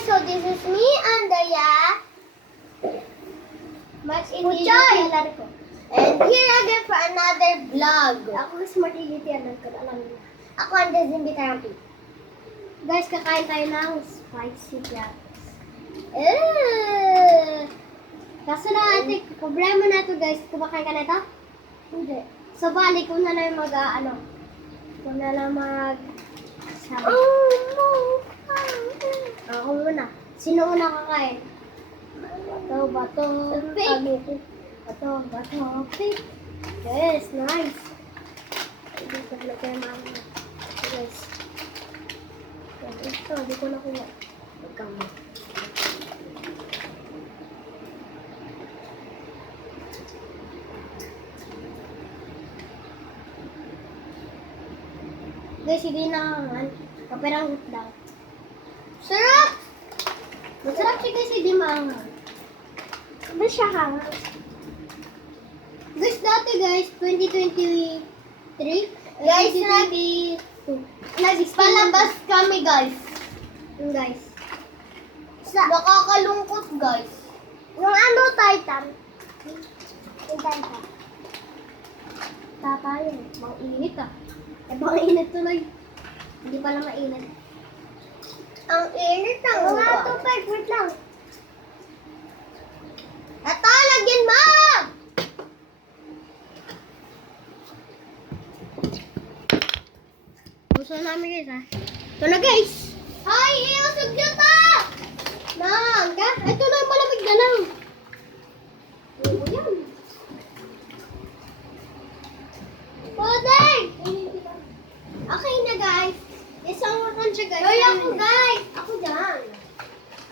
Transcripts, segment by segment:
guys, so this is me, Andrea. Much Puchay! inilalaran ko. And here again for another vlog. Ako smart inilalaran ko. Alam mo. Ako ang Desimbi Therapy. Guys, kakain tayo ng spicy platters. Kaso na ate, problema na to guys. Kumakain ka na ito? Hindi. So, bali, kung na lang kung na lang sabi. Ako muna. Sino una kakain? Bato, Pig. bato, pig. Yes, nice. Hindi ko na kayo mga guys. Ito, hindi ko nakuha. Magkama. Guys, hindi na naman. Kaperang lang. Sarap! Masarap siya guys, hindi maanghang. Ba siya hangang? Guys, dati guys, 2023. Guys, 2022. Nagpalabas kami, guys. Guys. Nakakalungkot, guys. Yung ano, Titan? Yung Titan. Tatayo. Mang init ah. Bang init tuloy. Hindi pala mainit. Ang init ng Mga uwan. tupad, wait lang. Ito, lagyan mo! Gusto namin guys ha. Ito na guys. Hoy, iusog nyo to! Mangga. Ito na yung malamig na lang. Oo yan. Podeng! Okay na guys. Isang wakan siya guys. Hoy, ako, guys! Ako dyan.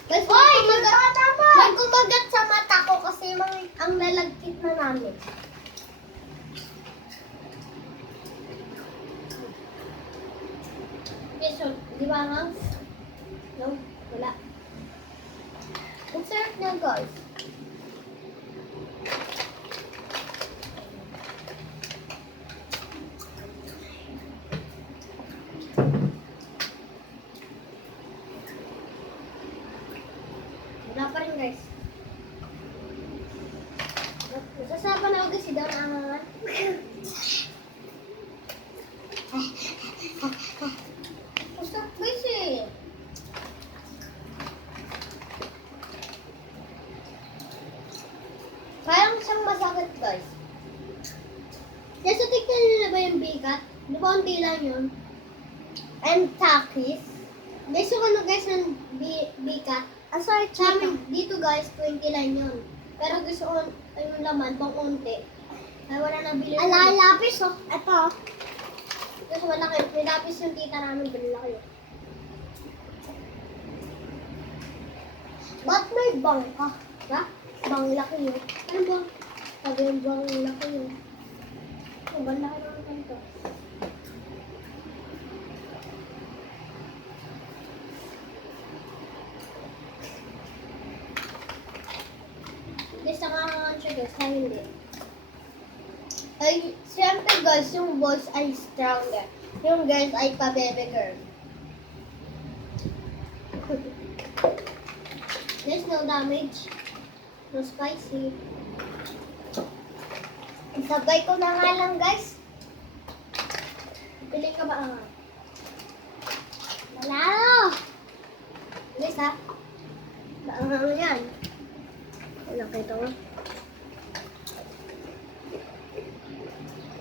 Guys, Hoy, may kumagat sa mata ko kasi ang lalagkit na namin. Okay, so, di ba nga? No, wala. Ang sarap niya, guys. Wala pa rin guys. Nasasapan ako guys, daw na angangan. Masarap, guys, eh. Parang siyang masakit, guys. Kasi tignan nyo na ba yung bigat? Di ba unti lang yun? And takis. Guys, yung ano guys ng bigat? Sorry, Sa amin, dito guys, 20 lang yun. Pero gusto ko yung laman, pang unti. Ay, wala nang bilhin. Ala, lapis, oh. Ito. Kasi malaki. May lapis yung tita namin, bilaki yun. Ba't may bangka? Ba? Bang laki yun. Ano bang? Sabi yung bang laki yun. Oh, bang laki naman ganito. Guys, nakakangan siya guys, na hindi. Ay, siyempre, guys, yung boys ay stronger. Yung girls ay pa-baby girl. There's no damage. No spicy. Sabay ko na nga lang, guys. Pili ka ba ang Wala. guys ha? Baangang yan. Wala kayo ito.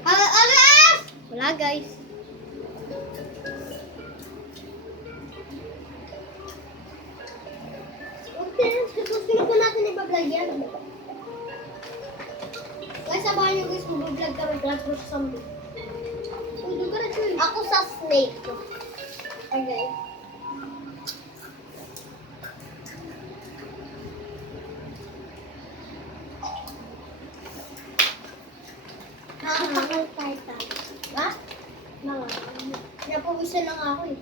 Alas! Wala guys. Okay, susunod po natin ibablog yan. Guys, sabahan nyo guys, mag-vlog kami vlog for zombie. Uy, ka na Chuy. Ako sa snake. Okay. Nakakakal Titan. Ha? Napawisan lang ako eh.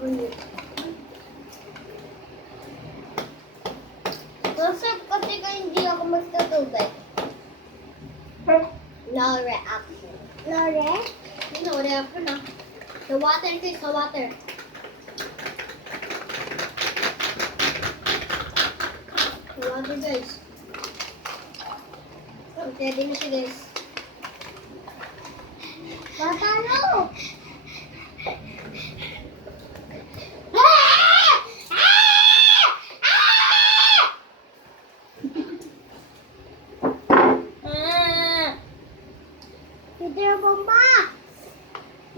Ulit. Nasab kasi ka hindi ako magtatubig. No reaction. Lore? No, wala pa na. The water guys, the water. Okay guys. Ready na siya guys. Matalo! Peter Bomba!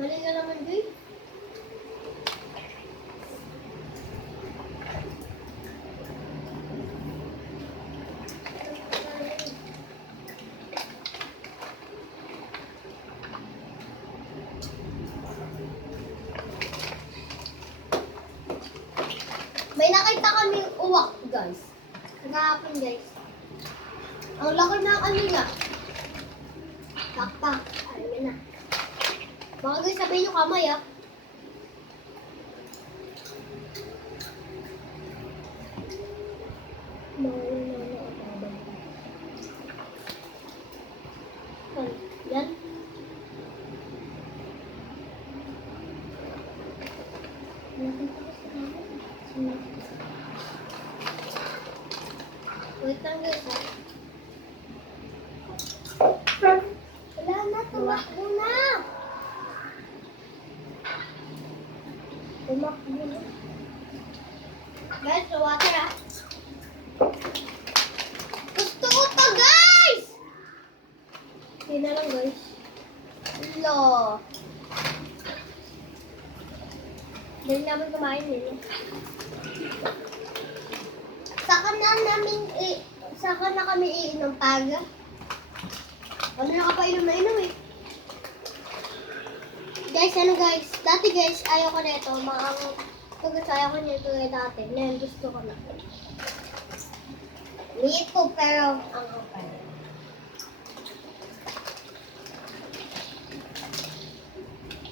Mali ka naman, Joy. May nakita kaming uwak, guys. Kahapon, guys. Ang laki ng ano niya. Pakpak. Alam na. Baka guys, sabihin nyo kamay, ah. Yan. Wait lang guys, ah. Wala na, tumakbo na! Tumakbo na. Guys, the water, ah. Gusto ko to, guys! Hindi na lang, guys. Hello. Dahil naman kumain nila. Saka na kami iinom pag. Ano na ka pa inom na inom eh. Guys, ano guys? Dati guys, ayaw ko na ito. Pagkat ayaw ko nito dati. Ngayon gusto ko na. Ito pero ang kapal.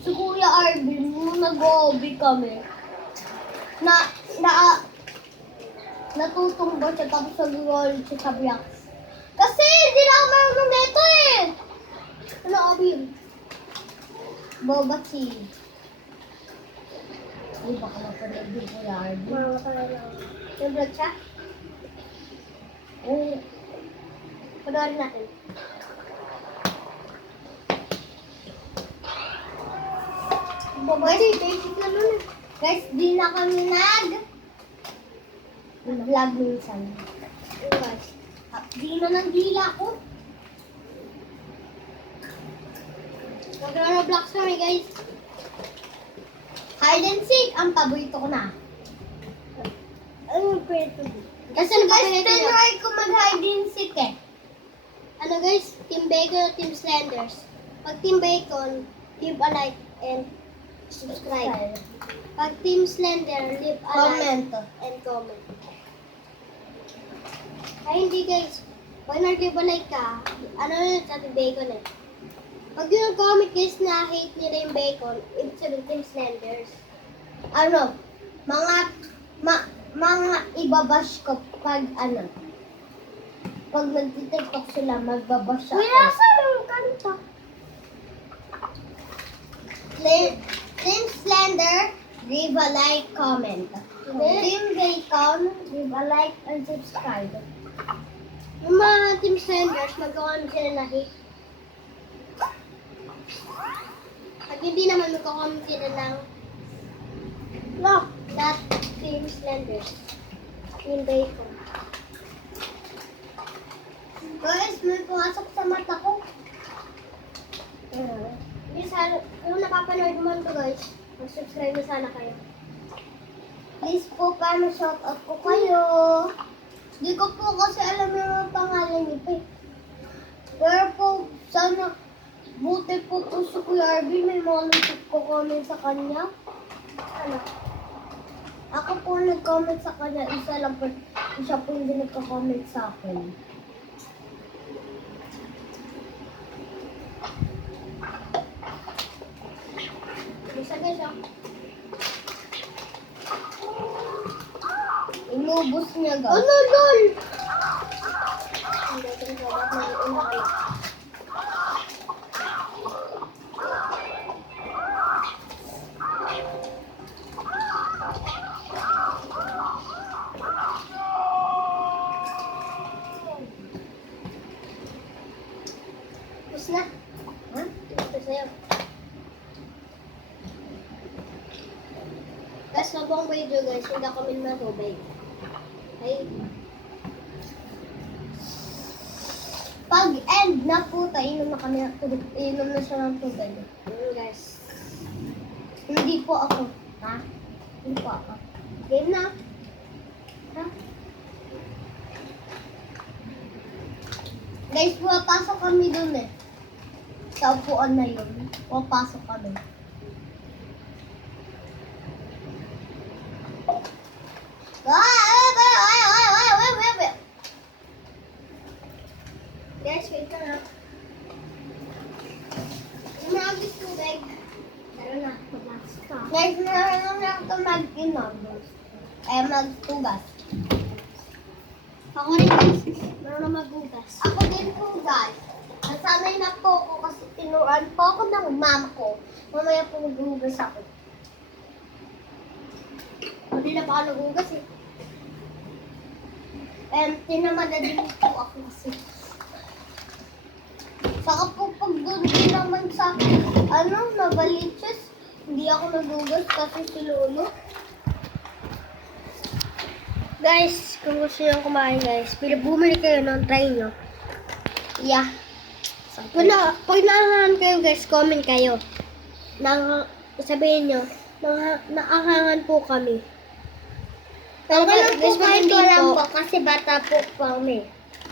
Si Kuya Arvin, nung nag-hobby kami, natutumba siya tapos nag-roll siya sa blocks. Kasi hindi na ako marunong nito eh! Ano, Arvin? Boba tea. Ay, baka mapanood din Kuya Arvin. Mawala na. Yung vlog siya? Oo. Panoorin natin. Guys, basic na nun. Guys, di na kami vlog minsan. Guys, di na ng dila ko. Mag-roblox kami guys. Hide and seek, ang paborito ko na. Ano pwede? Kasi guys, tinry ko mag-hide and seek eh. Ano guys, Team Bacon o Team Slenders? Pag Team Bacon, leave a like and subscribe. Pag Team Slender, leave a like and comment. Ay hindi guys, pag nag-leave a like ka, ano yun sa Team Bacon eh. Pag yung comment guys na hate nila yung bacon, ibig sabihin Team Slenders. Ano, mga ibabash ko pag ano, pag nag-tiktok sila, magbabash ako. Kuya, saan yung kanta? Team Slender, leave a like, comment. Team Bacon, leave a like and subscribe. Yung mga Team Slenders, mag-comment sila na hate. Pag hindi naman mag-comment sila ng not Team Slenders. Team Bacon. Guys, may pumasok sa mata ko. Please, kung napapanood mo ito guys, mag-subscribe na sana kayo. Please po, paano shoutout ko kayo. Hindi ko po kasi alam yung mga pangalan nito eh. Pero po, sana, buti po po si Kuya Arvin, may mga nagko-comment sa kanya. Ano? Ako po nag-comment sa kanya, isa lang po, siya po hindi nagko-comment sa akin. Isa guys ah. Inubos niya guys. Ano lol? Hindi ko dapat mag-una kayo. sa buong video guys, hindi ako min na tubig. Okay? Pag end na po tayo, inom na kami ng tubig. Inom na siya ng tubig. Guys. Hindi po ako. Ha? Hindi po ako. Game na. Ha? Guys, pumapasok kami dun eh. Sa upuan na yun. Pumapasok kami. Guys, wait lang ha. Umagis tubig. Tara na, pabas ka. Guys, meron na ito mag-inom. Magtugas. Ako rin guys, meron na magugas. Ako din po guys. Nasanay na po ako kasi tinuruan po ako ng mama ko. Mamaya po maghugas ako. Hindi na pa ako nagugas eh. Tinamad na din po ako kasi. Saka po pag doon din naman sa Navaliches, hindi ako nagugas kasi si Lolo. Guys, kung gusto nyo kumain guys, bumili kayo ng try nyo. Yeah. Pag naangangan kayo guys, comment kayo. Sabihin nyo, naahangan po kami. Pero lang po guys, pag kahit hindi wala po, po kasi bata po kami.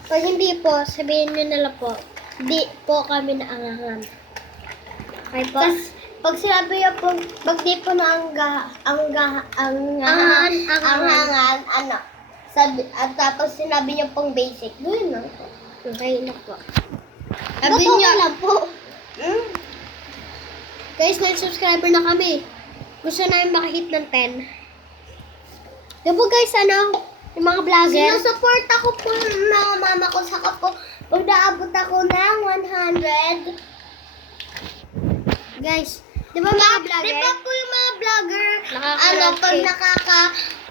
pag hindi po, sabihin nyo na lang po, di po kami naahangan. Okay po? Pag sinabi niya po, pag di po na at tapos sinabi niya pong basic, doon na. Okay na po. Sabi niya lang po. Hmm? Guys, 9 subscriber na kami. Gusto namin makahit ng 10. Diba guys, yung mga vlogger? Sinusupport ako po ng mga mama ko, saka po, pag naabot ako ng 100. Guys, di ba mga Di vlogger? ba po yung mga vlogger, Nakaka-100K. pag nakaka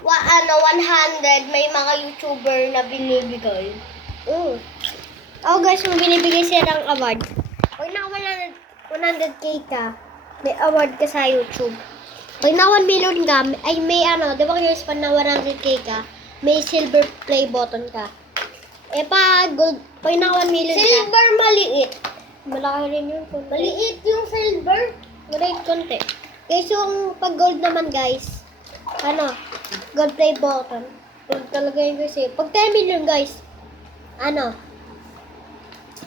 100, may mga YouTuber na binibigay. Oh guys, kung binibigay siya ng award. Pag naka 100k ka, may award ka sa YouTube. Pag na 1 million ka, ay may di ba guys, pag na 100k ka, may silver play button ka. Pag gold, pag na 1 million ka, Silver maliit. malaki rin yun. Maliit yung silver. Maliit konti. Guys, yung pag gold naman guys, gold play button. Gold talaga yun guys eh. Pag 10 million guys, diamond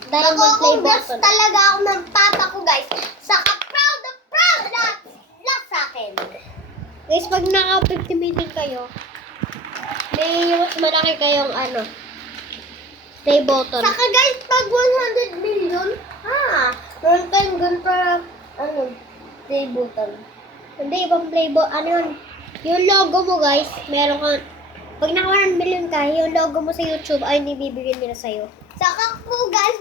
play Nakukugas button. talaga ako ng papa ko, guys. Saka proud na sa akin. Guys, pag naka 50 million kayo, may mas malaki kayong play button. Saka guys, pag 100 million, meron tayong ganito play button. Hindi, ibang play button. Yun? Yung logo mo guys, meron ka, pag naka 1 million ka, yung logo mo sa YouTube ay nibibigyan nila sa'yo. Saka po guys,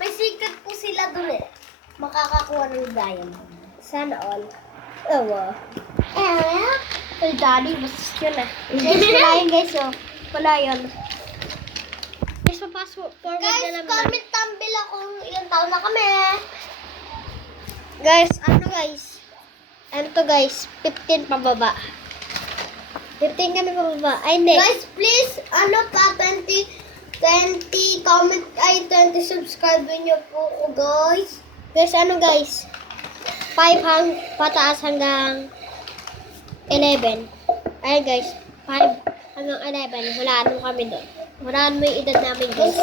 may secret po sila dun eh. Makakakuha ng diamond. Sana all. Ewa. Hey, daddy, basta yun Guys, Wala yun guys, oh. Wala yun. Guys, forward Guys, na lang. comment down below kung ilang taon na kami. Guys, guys? To guys, 15 pababa. 15 kami pababa. Ay, hindi. Guys, please, 20 comment, 20 subscriber niyo po ako, guys. Guys, guys? 5 pataas hanggang 11. Ay, guys. 5 hanggang 11. Hulaan mo kami doon. Hulaan mo yung edad namin, guys.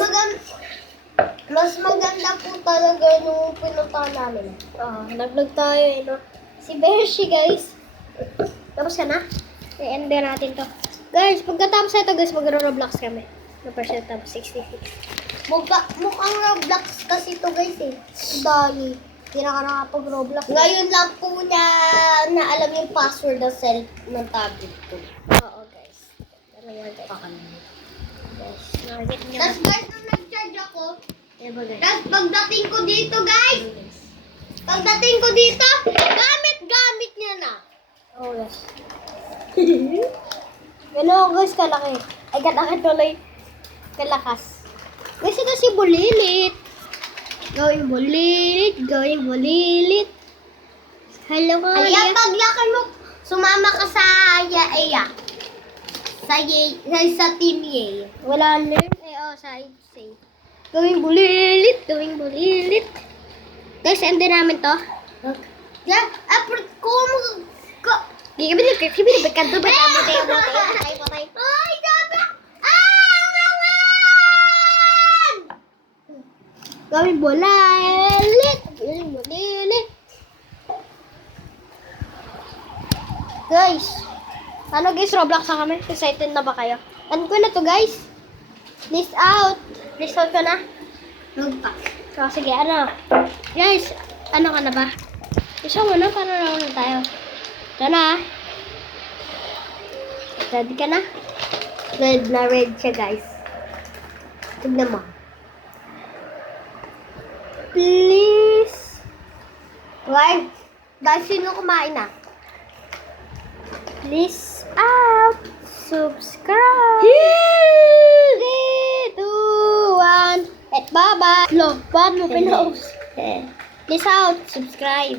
Mas maganda po talaga nung pinunta namin. Nag-vlog tayo, no? Si Beshi, guys. Tapos ka na? I-end natin to. Guys, pagkatapos na ito, guys, mag-Roblox kami. No percent tapos 66. Mukhang Roblox kasi to, guys eh. Dali. Hindi na ka nakapag-Roblox. Ngayon lang po na alam yung password ng tablet ko. Oo, guys. Pero yan, guys. Guys, nakikita niyo Tapos guys, nung nag-charge ako, ba, guys? tapos pagdating ko dito, guys, gamit niya na. Oh, yes. Hello, guys, kalaki. Ay, kalaki tuloy. Kalakas. Guys, ito si Bulilit. Gawin Bulilit. Hello, Ayan, paglaki mo, Sumama ka sa Yaeya. Sa Team Yay. Wala learn. Side say. Gawing bulilit. Guys, end din namin to. Yeah, kung Hindi kami nagkakibig ka to. Ba't amo tayo mo tayo? Patay. ay, dapat! Awan! Gawing bulilit. Guys, ano guys, Roblox na kami? Excited na ba kayo? Ano ko na to guys? List out. List out ka na? Magpa. So, sige, ano? Guys, ano ka na ba? Isa mo na, para na tayo. Ito na. Ready ka na? Red na red siya, guys. Tignan mo. Please. Right? Guys, sino kumain na? Please out. Subscribe. 3, 2, 1. At bye-bye. Love, paano mo pinaus? Please out. Subscribe.